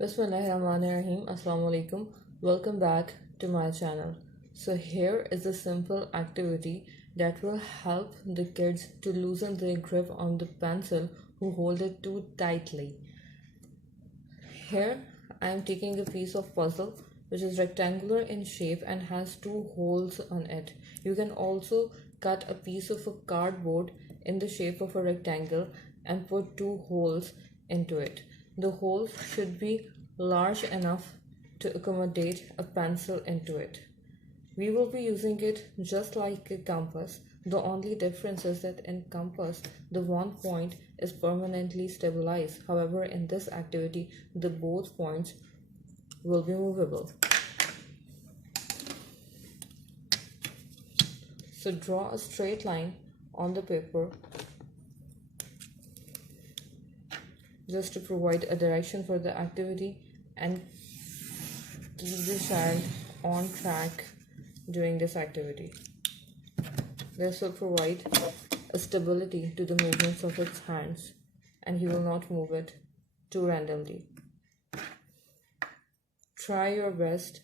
Bismillahirrahmanirrahim. Assalamu alaikum. Welcome back to my channel. So here is a simple activity that will help the kids to loosen their grip on the pencil who hold it too tightly. Here I am taking a piece of puzzle which is rectangular in shape and has two holes on it. You can also cut a piece of a cardboard in the shape of a rectangle and put two holes into it. The holes should be large enough to accommodate a pencil into it. We will be using it just like a compass. The only difference is that in compass, the one point is permanently stabilized. However, in this activity, the both points will be movable. So draw a straight line on the paper just to provide a direction for the activity and keep the child on track during this activity. This will provide a stability to the movements of its hands and he will not move it too randomly. Try your best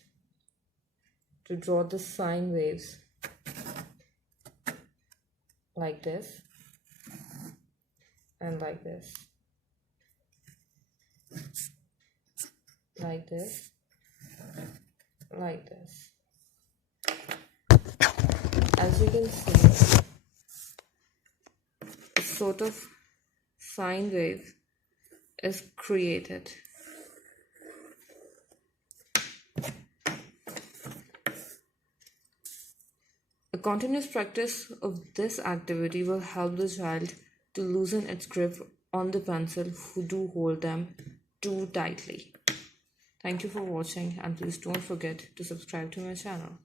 to draw the sine waves like this and like this, like this, like this. As you can see, a sort of sine wave is created. A continuous practice of this activity will help the child to loosen its grip on the pencil who do hold them too tightly. Thank you for watching and please don't forget to subscribe to my channel.